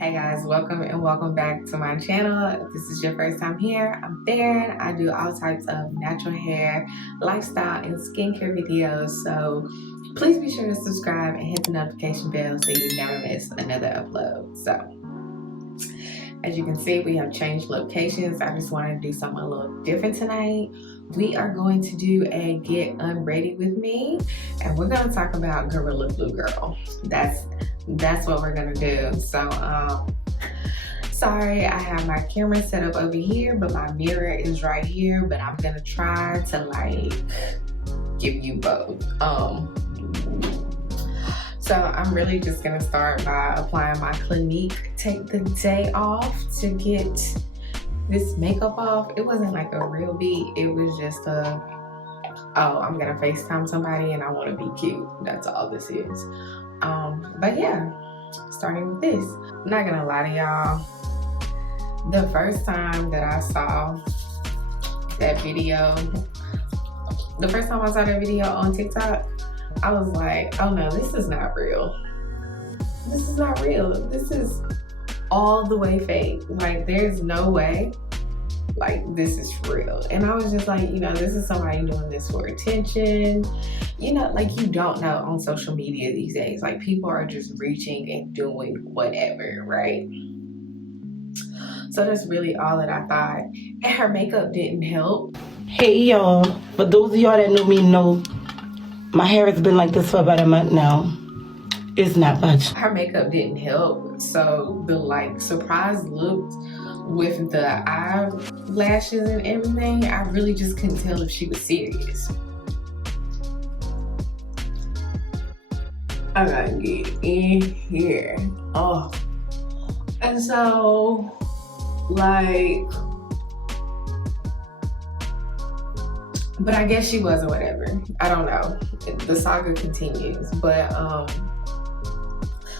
Hey guys, welcome and welcome back to my channel. If this is your first time here, I'm Faren. I do all types of natural hair, lifestyle, and skincare videos. So please be sure to subscribe and hit the notification bell so you never miss another upload. So as you can see, we have changed locations. I just wanted to do something a little different tonight. We are going to do a Get Unready with me, and we're going to talk about Gorilla Glue Girl. That's what we're gonna do. So sorry, I have my camera set up over here, but my mirror is right here, but I'm gonna try to like give you both. So I'm really just gonna start by applying my Clinique Take the Day Off to get this makeup off. It wasn't like a real beat, it was just a, oh, I'm gonna FaceTime somebody and I wanna be cute. That's all this is. But yeah, starting with this. I'm not gonna lie to y'all. The first time that I saw that video, on TikTok, I was like, oh no, this is not real. This is not real. This is all the way fake. Like, there's no way like this is real. And I was just like, you know, this is somebody doing this for attention. You know, like, you don't know on social media these days. Like, people are just reaching and doing whatever, right? So that's really all that I thought. And her makeup didn't help. Hey y'all, for those of y'all that know me know, my hair has been like this for about a month now. It's not much. Her makeup didn't help. So the like surprise look with the eyelashes and everything, I really just couldn't tell if she was serious. I gotta get in here. Oh. And so, like, but I guess she was or whatever. I don't know. The saga continues. But,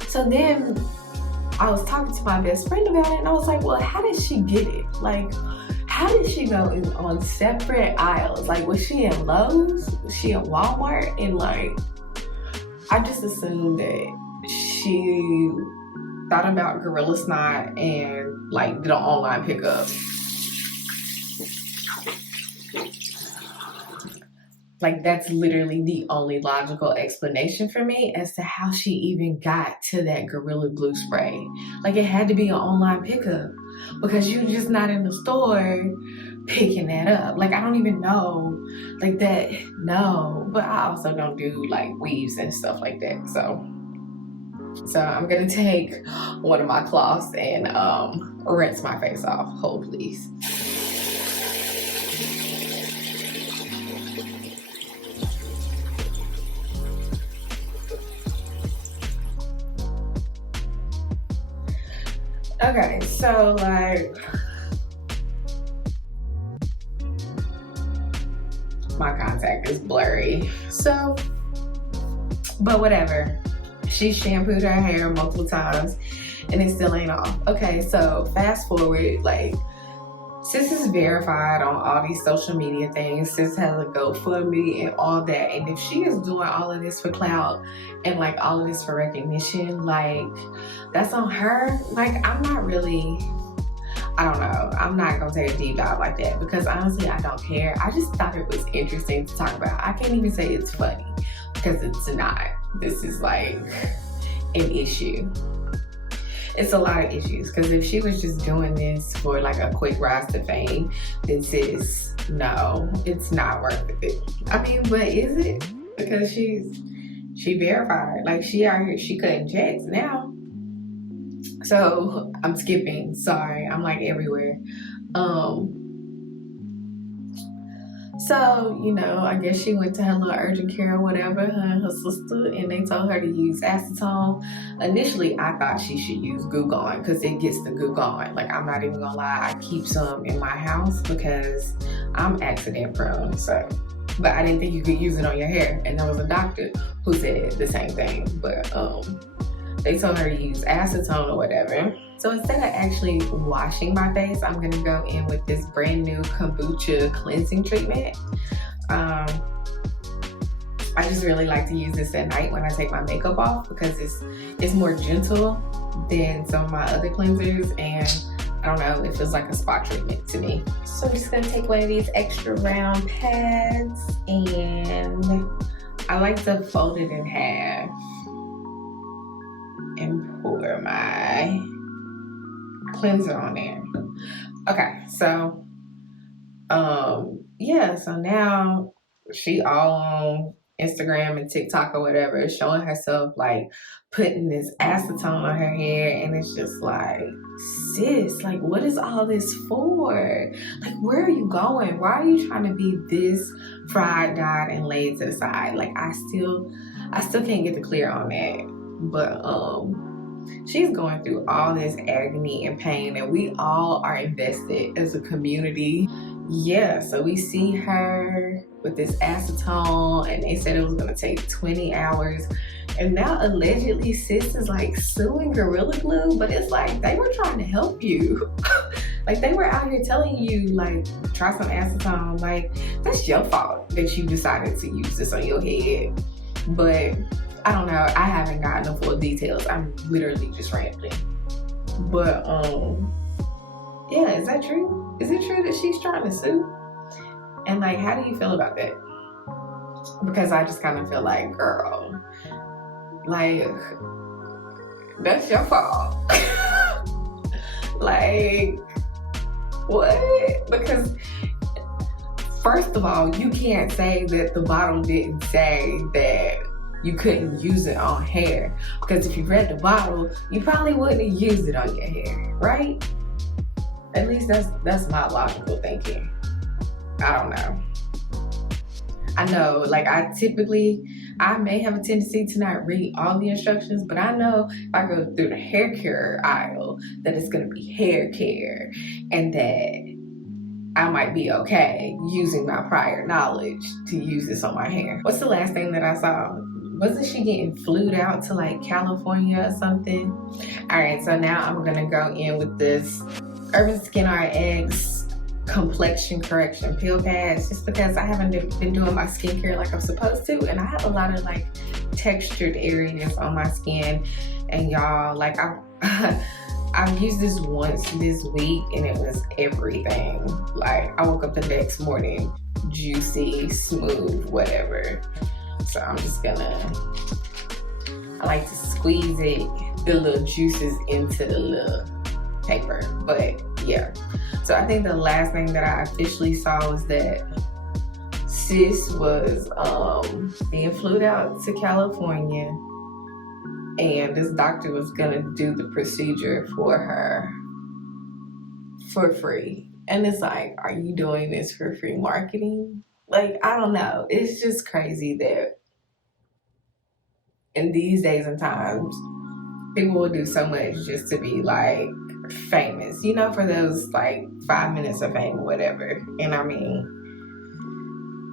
so then I was talking to my best friend about it, and I was like, well, how did she get it? Like, how did she know it was on separate aisles? Like, was she in Lowe's? Was she in Walmart? And like, I just assumed that she thought about Gorilla Snot and like did an online pickup. Like, that's literally the only logical explanation for me as to how she even got to that Gorilla Glue spray. Like, it had to be an online pickup because you're just not in the store picking that up. Like, I don't even know like that. No, but I also don't do like weaves and stuff like that. So I'm gonna take one of my cloths and rinse my face off. Hold please. Okay, so like, my contact is blurry, so, but whatever. She shampooed her hair multiple times and it still ain't off. Okay, so fast forward, like, sis is verified on all these social media things. Sis has a GoFundMe and all that. And if she is doing all of this for clout and like all of this for recognition, like, that's on her. Like, I'm not really, I don't know. I'm not gonna take a deep dive like that because honestly, I don't care. I just thought it was interesting to talk about. I can't even say it's funny because it's not. This is like an issue. It's a lot of issues because if she was just doing this for like a quick rise to fame, this is, no, it's not worth it. I mean, but is it? Because she verified, like, she out here, she cutting checks now. So I'm skipping, sorry, I'm like everywhere. So, you know, I guess she went to her little urgent care or whatever, her and her sister, and they told her to use acetone. Initially, I thought she should use Goo Gone because it gets the goo going. Like, I'm not even gonna lie, I keep some in my house because I'm accident prone, so. But I didn't think you could use it on your hair, and there was a doctor who said the same thing, but they told her to use acetone or whatever. So instead of actually washing my face, I'm gonna go in with this brand new kombucha cleansing treatment. I just really like to use this at night when I take my makeup off because it's more gentle than some of my other cleansers, and I don't know, it feels like a spa treatment to me. So I'm just gonna take one of these extra round pads, and I like to fold it in half and pour my cleanser on there. Okay, so yeah, so now she all on Instagram and TikTok or whatever, showing herself like putting this acetone on her hair, and it's just like, sis, like, what is all this for? Like, where are you going? Why are you trying to be this fried, dyed, and laid to the side? Like, I still can't get the clear on that. But she's going through all this agony and pain, and we all are invested as a community. Yeah, so we see her with this acetone, and they said it was gonna take 20 hours. And now allegedly sis is like suing Gorilla Glue, but it's like they were trying to help you. Like, they were out here telling you, like, try some acetone. Like, that's your fault that you decided to use this on your head. But I don't know, I haven't gotten the full details. I'm literally just rambling. But yeah, is that true? Is it true that she's trying to sue? And like, how do you feel about that? Because I just kind of feel like, girl, like, that's your fault. Like, what? Because first of all, you can't say that the bottle didn't say that you couldn't use it on hair. Because if you read the bottle, you probably wouldn't have used it on your hair, right? At least that's my logical thinking. I don't know. I know, like, I may have a tendency to not read all the instructions, but I know if I go through the hair care aisle that it's gonna be hair care, and that I might be okay using my prior knowledge to use this on my hair. What's the last thing that I saw? Wasn't she getting flued out to like California or something? All right, so now I'm gonna go in with this Urban Skin RX complexion correction peel pads, just because I haven't been doing my skincare like I'm supposed to, and I have a lot of like textured areas on my skin, and y'all, like, I've used this once this week and it was everything. Like, I woke up the next morning juicy, smooth, whatever. So I'm just gonna, I like to squeeze the little juices into the little paper. But yeah, so I think the last thing that I officially saw was that sis was being flued out to California, and this doctor was gonna do the procedure for her for free. And it's like, are you doing this for free marketing? Like, I don't know. It's just crazy that in these days and times, people will do so much just to be like famous, you know, for those like 5 minutes of fame or whatever. And I mean,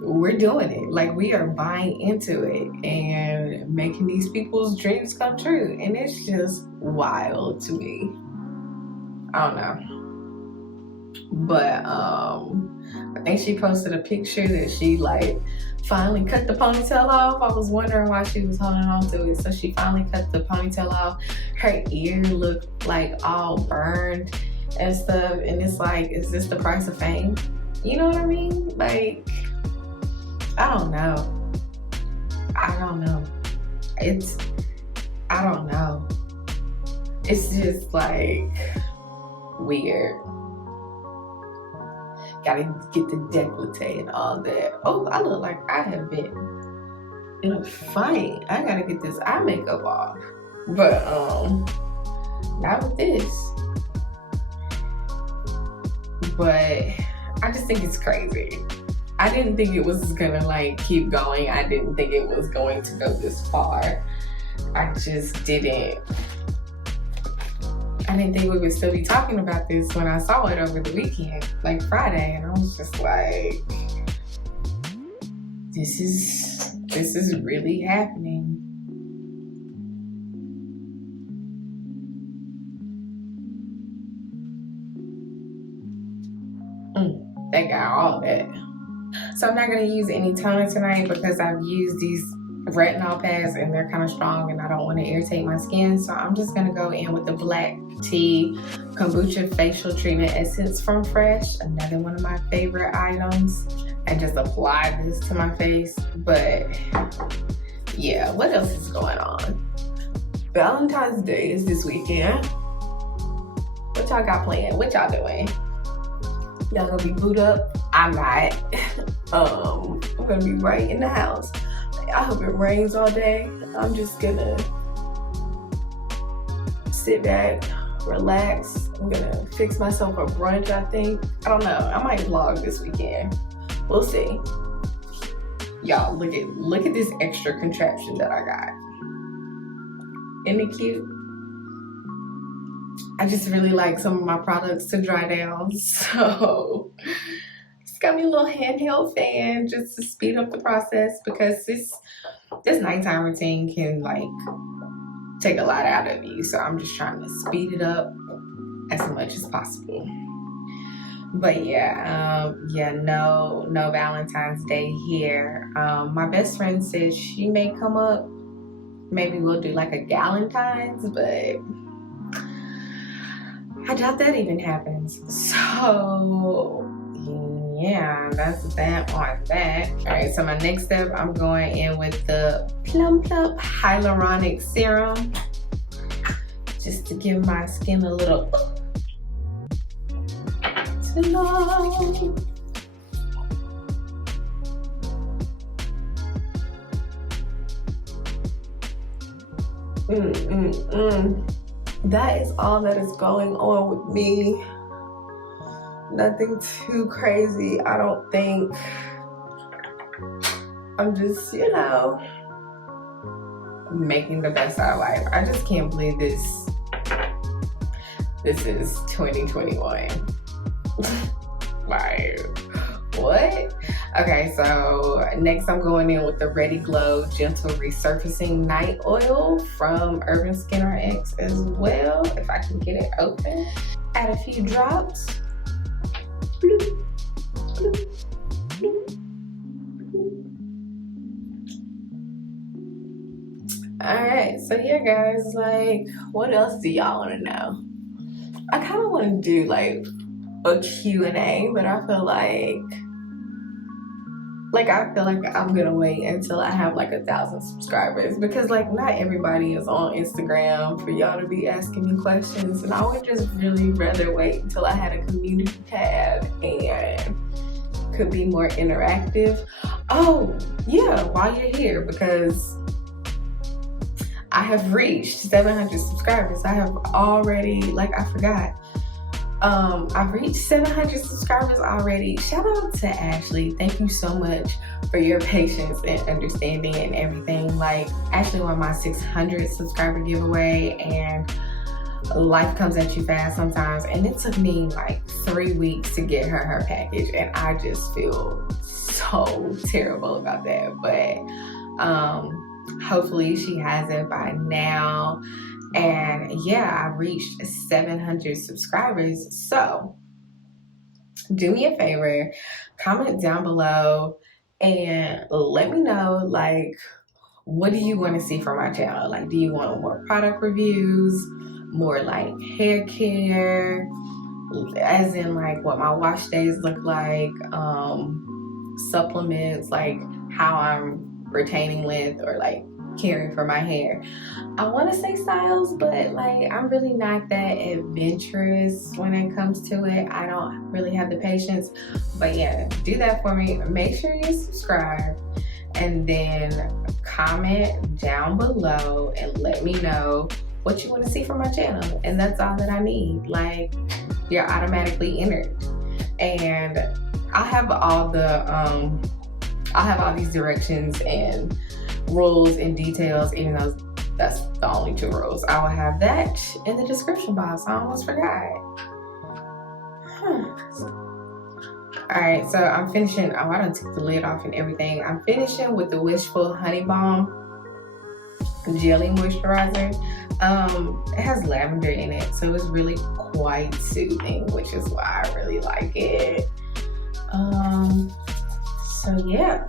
we're doing it. Like, we are buying into it and making these people's dreams come true. And it's just wild to me. I don't know. But I think she posted a picture that she like finally cut the ponytail off. I was wondering why she was holding on to it. So she finally cut the ponytail off. Her ear looked like all burned and stuff. And it's like, is this the price of fame? You know what I mean? Like, I don't know. I don't know. I don't know. It's just like weird. Gotta get the décolleté and all that. Oh, I look like I have been in a fight. I gotta get this eye makeup off. But not with this. But I just think it's crazy. I didn't think it was gonna like keep going. I didn't think it was going to go this far. I just didn't. I didn't think we would still be talking about this when I saw it over the weekend, like Friday, and I was just like, this is really happening. They got all that. So I'm not gonna use any toner tonight because I've used these retinol pads, and they're kind of strong and I don't want to irritate my skin. So I'm just gonna go in with the black tea kombucha facial treatment essence from Fresh, another one of my favorite items, and just apply this to my face. But yeah, what else is going on? Valentine's Day is this weekend. What y'all got planned? What y'all doing? Y'all gonna be booed up? I'm not. I'm gonna be right in the house. I hope it rains all day. I'm just gonna sit back, relax. I'm gonna fix myself a brunch, I think. I don't know. I might vlog this weekend. We'll see. Y'all, look at this extra contraption that I got. Isn't it cute? I just really like some of my products to dry down, so it's got me a little handheld fan just to speed up the process, because this nighttime routine can like take a lot out of you. So I'm just trying to speed it up as much as possible. But yeah, no Valentine's Day here. My best friend said she may come up. Maybe we'll do like a Galentine's, but I doubt that even happens. So yeah, that's that on that. All right, so my next step, I'm going in with the Plum Plump Hyaluronic Serum, just to give my skin a little glow. That is all that is going on with me. Nothing too crazy, I don't think. I'm just, you know, making the best out of life. I just can't believe this is 2021. Like, what? Okay, so next I'm going in with the Ready Glow Gentle Resurfacing Night Oil from Urban Skin RX as well. If I can get it open. Add a few drops. Bloop, bloop, bloop. Alright, so yeah guys, like, what else do y'all want to know? I kind of want to do like a Q&A, but I feel like I'm gonna wait until I have like 1,000 subscribers, because like not everybody is on Instagram for y'all to be asking me questions, and I would just really rather wait until I had a community tab and could be more interactive. Oh yeah, while you're here, because I have reached 700 subscribers. I have already, like, I forgot. I've reached 700 subscribers already. Shout out to Ashley. Thank you so much for your patience and understanding and everything. Like, Ashley won my 600 subscriber giveaway, and life comes at you fast sometimes. And it took me like 3 weeks to get her package, and I just feel so terrible about that. But hopefully she has it by now. And yeah, I reached 700 subscribers. So do me a favor, comment down below and let me know, like, what do you want to see from my channel? Like, do you want more product reviews, more like hair care, as in like what my wash days look like, supplements, like how I'm retaining length or like caring for my hair. I want to say styles, but like I'm really not that adventurous when it comes to it. I don't really have the patience. But yeah, do that for me. Make sure you subscribe and then comment down below and let me know what you want to see from my channel. And that's all that I need. Like, you're automatically entered. And I'll have all these directions and rules and details, even though that's the only 2 rules. I will have that in the description box. I almost forgot. Alright, so I'm finishing. Oh, I done took the lid off and everything. I'm finishing with the Wishful Honey Balm Jelly Moisturizer. It has lavender in it, so it's really quite soothing, which is why I really like it. So yeah.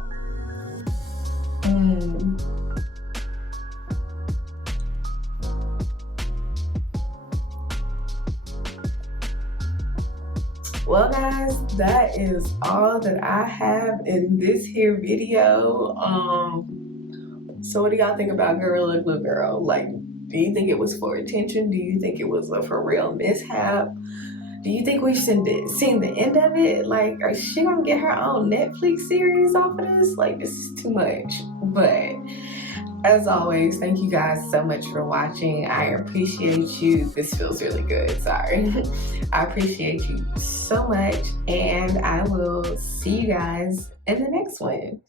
Well guys, that is all that I have in this here video. So what do y'all think about Gorilla Glue Girl? Like, do you think it was for attention? Do you think it was a for real mishap? Do you think we should seen the end of it? Like, is she gonna get her own Netflix series off of this? Like, this is too much. But as always, thank you guys so much for watching. I appreciate you. This feels really good, sorry. I appreciate you so much, and I will see you guys in the next one.